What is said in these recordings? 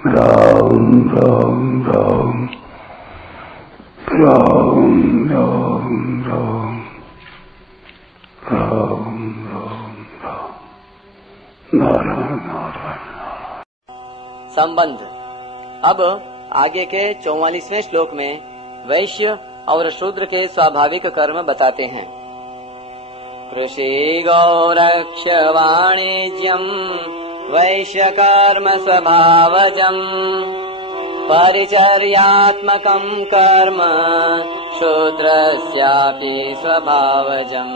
राम राम राम राम राम राम राम राम राम नारायण नारायण। संबंध। अब आगे के 44वें श्लोक में वैश्य और शूद्र के स्वाभाविक कर्म बताते हैं। कृषि गौरक्ष वाणिज्यम वैश्य कर्म स्वभावजम परिचर्यात्मकं कर्म शूद्रस्यापि स्वभावजम।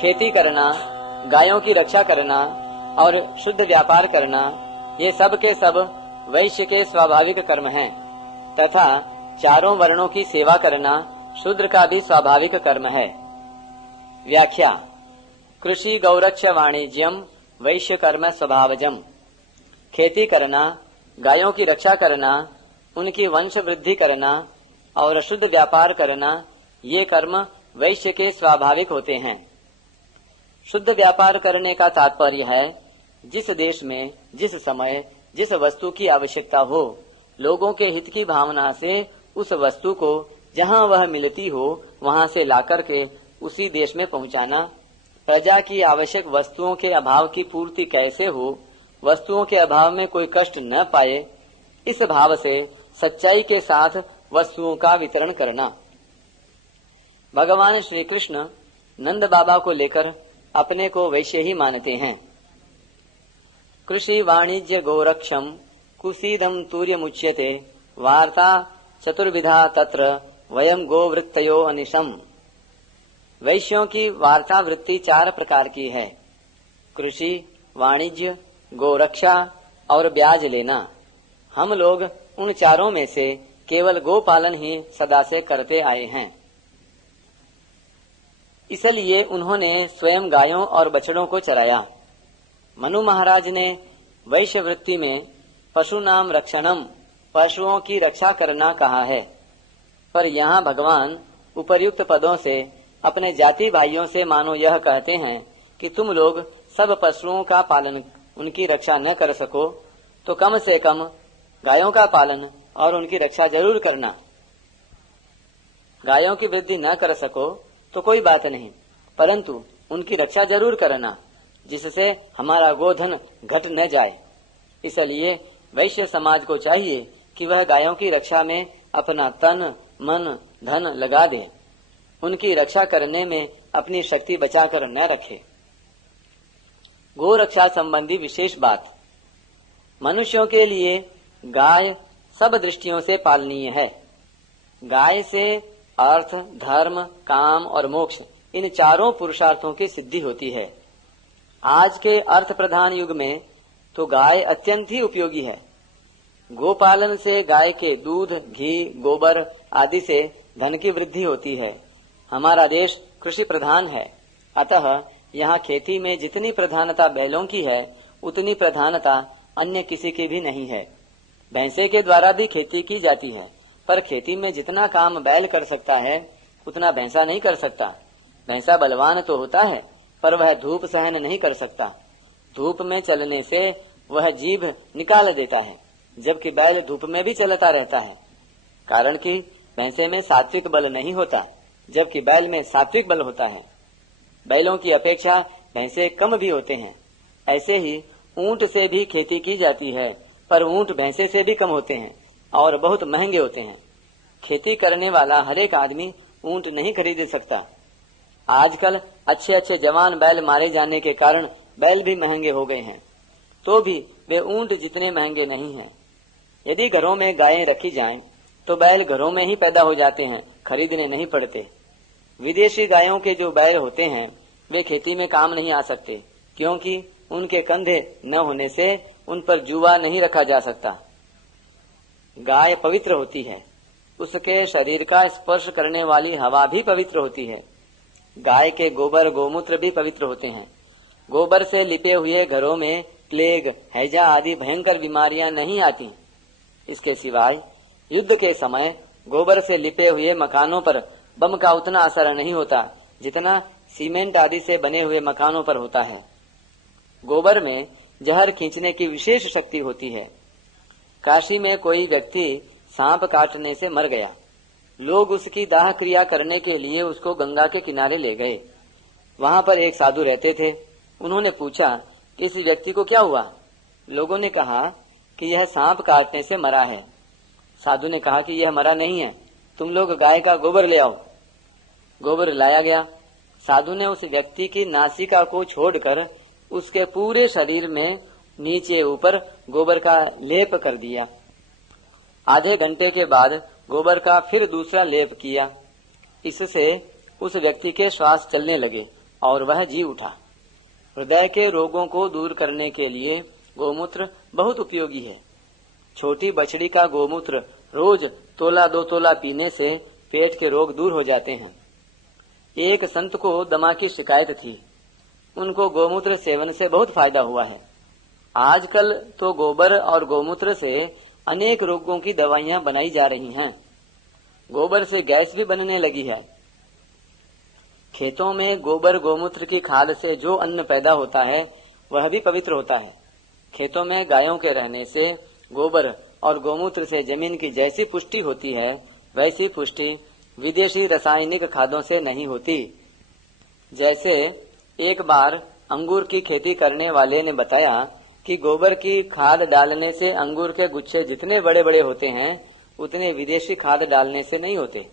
खेती करना, गायों की रक्षा करना और शुद्ध व्यापार करना, ये सब के सब वैश्य के स्वाभाविक कर्म हैं तथा चारों वर्णों की सेवा करना शूद्र का भी स्वाभाविक कर्म है। व्याख्या। कृषि गौरक्ष वाणिज्यम वैश्य कर्म स्वभावजम। खेती करना, गायों की रक्षा करना, उनकी वंश वृद्धि करना और शुद्ध व्यापार करना, ये कर्म वैश्य के स्वाभाविक होते हैं। शुद्ध व्यापार करने का तात्पर्य है जिस देश में जिस समय जिस वस्तु की आवश्यकता हो, लोगों के हित की भावना से उस वस्तु को जहां वह मिलती हो वहां से लाकर के उसी देश में पहुंचाना, प्रजा की आवश्यक वस्तुओं के अभाव की पूर्ति कैसे हो, वस्तुओं के अभाव में कोई कष्ट न पाए, इस भाव से सच्चाई के साथ वस्तुओं का वितरण करना। भगवान श्री कृष्ण नंद बाबा को लेकर अपने को वैश्य ही मानते हैं। कृषि वाणिज्य गोरक्षम कुसीदम तूर्यमुच्यते वार्ता चतुर्विधा तत्र वयम गोवृत्तयो अनिशम। वैश्यों की वार्ता वृत्ति 4 प्रकार की है। कृषि, वाणिज्य, गोरक्षा और ब्याज लेना। हम लोग उन चारों में से केवल गोपालन ही सदा से करते आए हैं। इसलिए उन्होंने स्वयं गायों और बछड़ों को चराया। मनु महाराज ने वैश्य वृत्ति में पशु नाम रक्षणम, पशुओं की रक्षा करना कहा है। पर यहाँ भगवान उपर्युक्त पदों से अपने जाति भाइयों से मानो यह कहते हैं कि तुम लोग सब पशुओं का पालन, उनकी रक्षा न कर सको तो कम से कम गायों का पालन और उनकी रक्षा जरूर करना। गायों की वृद्धि न कर सको तो कोई बात नहीं, परंतु उनकी रक्षा जरूर करना, जिससे हमारा गोधन घट न जाए। इसलिए वैश्य समाज को चाहिए कि वह गायों की रक्षा में अपना तन मन धन लगा दे, उनकी रक्षा करने में अपनी शक्ति बचाकर न रखे। गो रक्षा संबंधी विशेष बात। मनुष्यों के लिए गाय सब दृष्टियों से पालनीय है। गाय से अर्थ, धर्म, काम और मोक्ष, इन चारों पुरुषार्थों की सिद्धि होती है। आज के अर्थ प्रधान युग में तो गाय अत्यंत ही उपयोगी है। गोपालन से गाय के दूध, घी, गोबर आदि से धन की वृद्धि होती है। हमारा देश कृषि प्रधान है, अतः यहाँ खेती में जितनी प्रधानता बैलों की है उतनी प्रधानता अन्य किसी की भी नहीं है। भैंसे के द्वारा भी खेती की जाती है, पर खेती में जितना काम बैल कर सकता है उतना भैंसा नहीं कर सकता। भैंसा बलवान तो होता है, पर वह धूप सहन नहीं कर सकता। धूप में चलने से वह जीभ निकाल देता है, जबकि बैल धूप में भी चलता रहता है। कारण कि भैंसे में सात्विक बल नहीं होता, जबकि बैल में सात्विक बल होता है। बैलों की अपेक्षा भैंसे कम भी होते हैं। ऐसे ही ऊंट से भी खेती की जाती है, पर ऊंट भैंसे से भी कम होते हैं और बहुत महंगे होते हैं। खेती करने वाला हर एक आदमी ऊंट नहीं खरीद सकता। आजकल अच्छे अच्छे जवान बैल मारे जाने के कारण बैल भी महंगे हो गए हैं, तो भी वे ऊंट जितने महंगे नहीं हैं। यदि घरों में गायें रखी जाएं, तो बैल घरों में ही पैदा हो जाते हैं, खरीदने नहीं पड़ते। विदेशी गायों के जो बैल होते हैं वे खेती में काम नहीं आ सकते, क्योंकि उनके कंधे न होने से उन पर जुआ नहीं रखा जा सकता। गाय पवित्र होती है, उसके शरीर का स्पर्श करने वाली हवा भी पवित्र होती है। गाय के गोबर गोमूत्र भी पवित्र होते हैं। गोबर से लिपे हुए घरों में प्लेग, हैजा आदि भयंकर बीमारियां नहीं आती। इसके सिवाय युद्ध के समय गोबर से लिपे हुए मकानों पर बम का उतना असर नहीं होता जितना सीमेंट आदि से बने हुए मकानों पर होता है। गोबर में जहर खींचने की विशेष शक्ति होती है। काशी में कोई व्यक्ति सांप काटने से मर गया। लोग उसकी दाह क्रिया करने के लिए उसको गंगा के किनारे ले गए। वहां पर एक साधु रहते थे। उन्होंने पूछा कि इस व्यक्ति को क्या हुआ। लोगों ने कहा कि यह सांप काटने से मरा है। साधु ने कहा कि यह मरा नहीं है, तुम लोग गाय का गोबर ले आओ। गोबर लाया गया। साधु ने उस व्यक्ति की नासिका को छोड़कर उसके पूरे शरीर में नीचे ऊपर गोबर का लेप कर दिया। आधे घंटे के बाद गोबर का फिर दूसरा लेप किया। इससे उस व्यक्ति के श्वास चलने लगे और वह जी उठा। हृदय के रोगों को दूर करने के लिए गोमूत्र बहुत उपयोगी है। छोटी बछड़ी का गोमूत्र रोज तोला 2 तोला पीने से पेट के रोग दूर हो जाते हैं। एक संत को दमा की शिकायत थी। उनको गोमूत्र सेवन से बहुत फायदा हुआ है। आजकल तो गोबर और गोमूत्र से अनेक रोगों की दवाइयां बनाई जा रही हैं। गोबर से गैस भी बनने लगी है। खेतों में गोबर गोमूत्र की खाद से जो अन्न पैदा होता है वह भी पवित्र होता है। खेतों में गायों के रहने से गोबर और गोमूत्र से जमीन की जैसी पुष्टि होती है वैसी पुष्टि विदेशी रासायनिक खादों से नहीं होती। जैसे एक बार अंगूर की खेती करने वाले ने बताया कि गोबर की खाद डालने से अंगूर के गुच्छे जितने बड़े बड़े होते हैं उतने विदेशी खाद डालने से नहीं होते।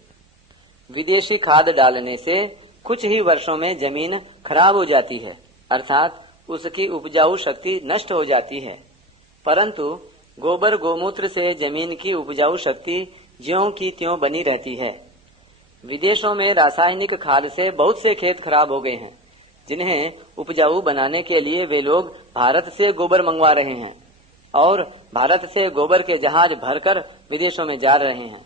विदेशी खाद डालने से कुछ ही वर्षों में जमीन खराब हो जाती है, अर्थात उसकी उपजाऊ शक्ति नष्ट हो जाती है। परंतु गोबर गोमूत्र से जमीन की उपजाऊ शक्ति ज्यों की त्यों बनी रहती है। विदेशों में रासायनिक खाद से बहुत से खेत खराब हो गए हैं, जिन्हें उपजाऊ बनाने के लिए वे लोग भारत से गोबर मंगवा रहे हैं और भारत से गोबर के जहाज भरकर विदेशों में जा रहे हैं।